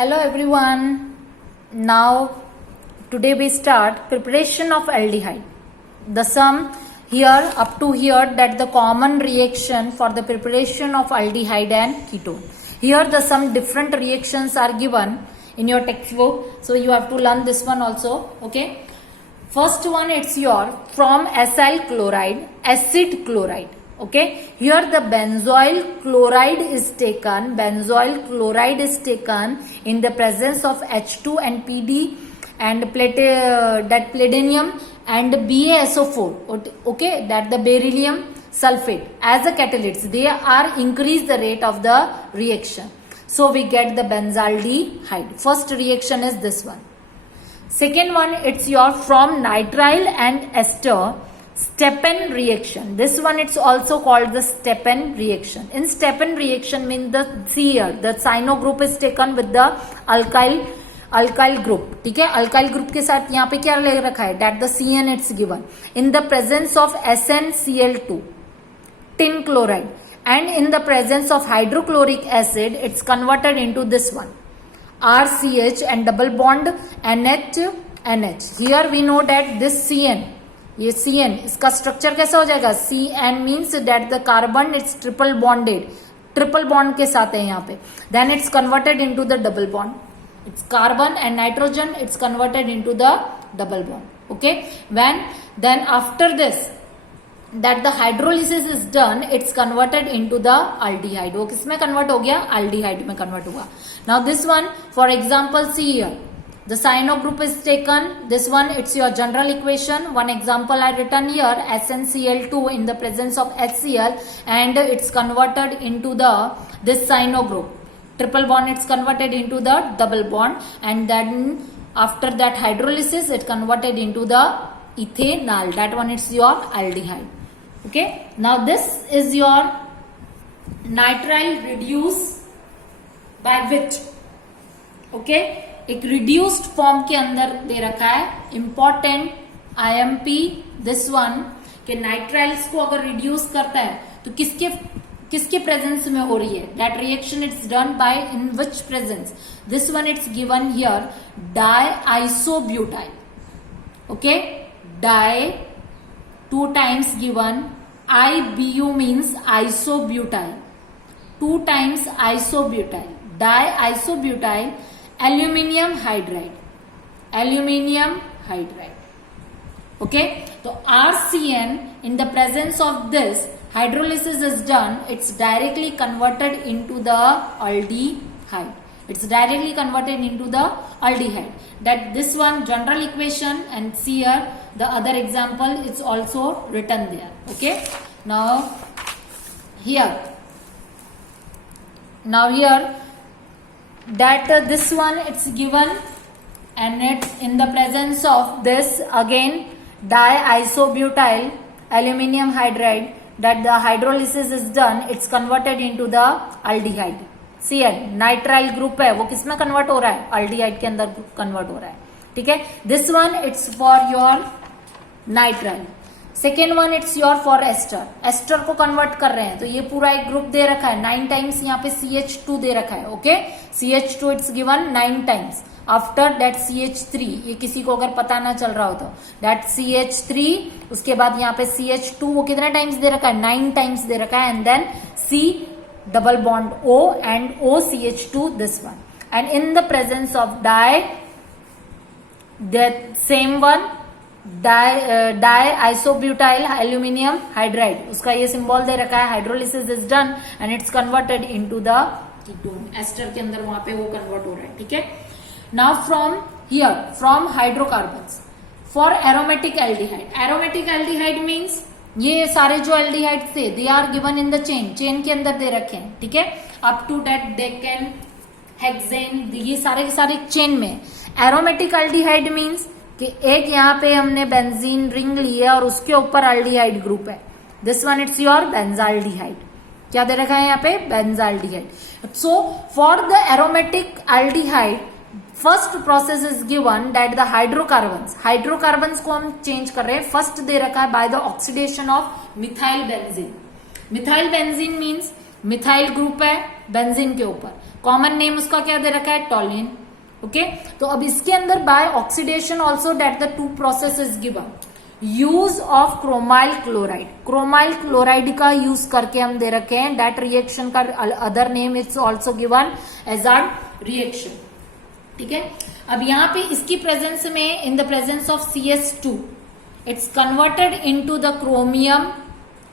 Hello everyone. Now today we start preparation of aldehyde. The sum here up to here that the common reaction for the preparation of aldehyde and ketone. Here the some different reactions are given in your textbook, so you have to learn this one also. Okay. First one, it's your from acyl chloride, acid chloride. Okay, here the benzoyl chloride is taken. Benzoyl chloride is taken in the presence of H2 and PD and that palladium and BaSO4. Okay, that the beryllium sulfate as a catalyst. They are increase the rate of the reaction. So we get the benzaldehyde. First reaction is this one. Second one, it's your from nitrile and ester Stepan reaction. This one it's also called the Stepan reaction. In Stepan reaction means the C here, the cyano group is taken with the alkyl group. ठीक है, alkyl group के साथ यहाँ पे क्या ले रखा है? That the CN it's given in the presence of SnCl2, tin chloride, and in the presence of hydrochloric acid, it's converted into this one, RCH and double bond NH. Here we know that this CN, ये CN इसका structure कैसा हो जाएगा? CN means that the carbon it's triple bonded, triple bond के साथ है यहाँ पे. Then it's converted into the double bond. It's carbon and nitrogen it's converted into the double bond. Okay, when then after this that the hydrolysis is done, it's converted into the aldehyde. वो किसमें convert हो गया? Aldehyde में convert हुआ. Now this one for example see here. The cyano group is taken. This one, it's your general equation. One example I written here, SnCl2 in the presence of HCl, and it's converted into this cyano group. Triple bond, it's converted into the double bond, and then after that hydrolysis, it converted into the ethanol. That one, it's your aldehyde. Okay. Now this is your nitrile reduce by which? Okay. एक reduced form के अंदर दे रखा है. Important IMP this one के नाइट्राइल्स को अगर रिड्यूस करता है तो किसके प्रेजेंस में हो रही है? That reaction it's done by in which presence? This one it's given here diisobutyl. Okay, di two times given. IBU means isobutyl, two times isobutyl, diisobutyl aluminium hydride. Okay, so RCN in the presence of this hydrolysis is done, it's directly converted into the aldehyde. It's directly converted into the aldehyde. That this one general equation, and see here the other example, it's also written there. Okay, now here that this one it's given, and it's in the presence of this again diisobutyl aluminium hydride, that the hydrolysis is done, it's converted into the aldehyde. Cl nitrile group है, वो किसमें convert हो रहा है? aldehyde के अंदर कन्वर्ट हो रहा है. ठीक है, this one it's for your nitrile. Second one it's your for ester. Ester को कन्वर्ट कर रहे हैं तो ये पूरा एक ग्रुप दे रखा है 9 टाइम्स. यहाँ पे CH2 दे रखा है. Okay, CH2 it's given 9 times. After that CH3, ये किसी को अगर पता ना चल रहा हो तो दैट CH3, उसके बाद यहाँ पे CH2 वो कितने टाइम्स दे रखा है? 9 टाइम्स दे रखा है. And then C double bond O and OCH2 this one. And in the presence of di that same one diisobutyl aluminium hydride, उसका ये सिंबल दे रखा है. Hydrolysis is done and it's converted into the ketone. Ester के अंदर वहां पे वो कन्वर्ट हो रहा है. ठीक है, now from here from hydrocarbons for aromatic aldehyde. Aromatic aldehyde means ये सारे जो एल्डिहाइड थे they are given in the chain के अंदर दे रखे हैं. ठीक है, up to that decane, hexane, ये सारे के सारे चेन में. एरोमेटिक एल्डिहाइड मीन्स कि एक यहाँ पे हमने बेंजीन रिंग ली है और उसके ऊपर अल्डिहाइड ग्रुप है. This one it's your benzaldehyde. क्या दे रखा है यहाँ पे? Benzaldehyde. So for the aromatic aldehyde first process is given that the hydrocarbons को हम चेंज कर रहे हैं. फर्स्ट दे रखा है by the oxidation of methyl benzene. Methyl benzene means methyl group है बेंजीन के ऊपर, कॉमन नेम उसका क्या दे रखा है, टॉलिन। ओके, तो अब इसके अंदर by oxidation also that the two process is given. Use of chromyl chloride, chromyl chloride का यूज करके हम दे रखे हैं, डेट रिएक्शन का other name it's also given hazard reaction. ठीक है, अब यहाँ पे इसकी प्रेजेंस में, in the presence of CS2 it's converted into the chromium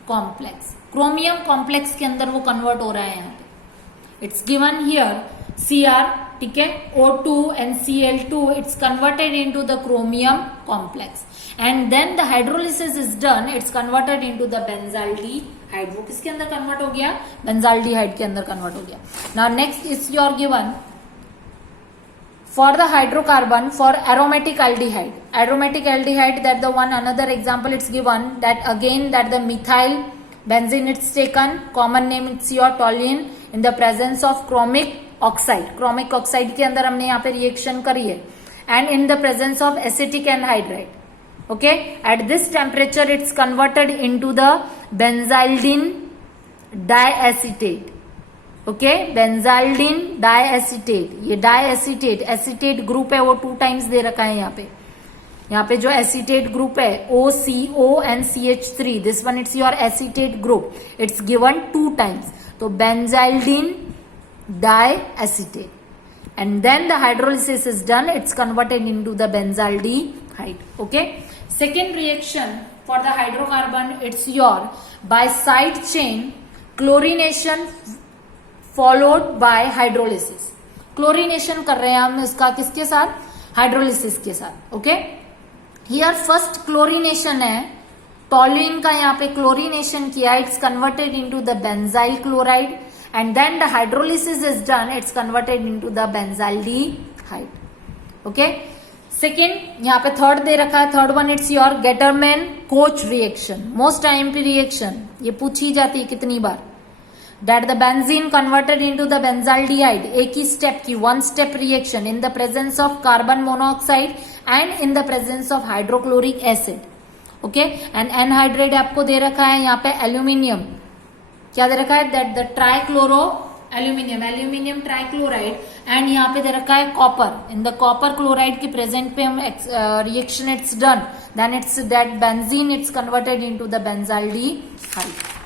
complex. Chromium complex के अंदर वो कन्वर्ट हो रहा है यहाँ पे। इट्स गिवन हियर Cr, ठीक है, O2 and Cl2, it's converted into the chromium complex and then the hydrolysis is done, it's converted into the benzaldehyde। वो किसके अंदर कन्वर्ट हो गया, बेंजाल्डिहाइड के अंदर कन्वर्ट हो गया। Now next is your given for the hydrocarbon for aromatic aldehyde, aromatic aldehyde that the one another example it's given that again that the methyl benzene it's taken, common name it's your toluene in the presence of chromic oxide, chromic oxide के अंदर हमने यहाँ पे reaction करी है and in the presence of acetic anhydride. Okay, at this temperature it's converted into the benzylidene diacetate. Okay, benzylidene diacetate, ये diacetate acetate group है वो 2 टाइम्स दे रखा है यहाँ पे जो एसिटेट ग्रुप है OCO and CH3, this one it's your acetate group, it's given 2 टाइम्स, तो बेंजाल्डिन diacetate and then the hydrolysis is done, it's converted into the benzaldehyde. Okay, second reaction for the hydrocarbon it's your by side chain chlorination followed by hydrolysis। chlorination कर रहे हैं हम इसका किसके साथ, हाइड्रोलिसिस के साथ। ओके, हियर फर्स्ट क्लोरीनेशन है, टॉलिन का यहाँ पे क्लोरीनेशन किया, it's converted into the benzyl chloride and then the hydrolysis is done, it's converted into the benzaldehyde। okay, second यहाँ पे थर्ड दे रखा है, third one it's your Gattermann coach reaction, most IMP reaction, ये पूछी जाती है कितनी बार, that the benzene converted into the benzaldehyde, एक ही स्टेप की, 1 step reaction in the presence of carbon monoxide and in the presence of hydrochloric acid। okay, and anhydride आपको दे रखा है यहाँ पे एल्यूमिनियम, क्या दे रखा है, that the trichloro aluminium, aluminium trichloride, and यहाँ पे दे रखा है copper, in the copper chloride की प्रेजेंट पे हम reaction it's done, then it's that benzene it's converted into the benzaldehyde.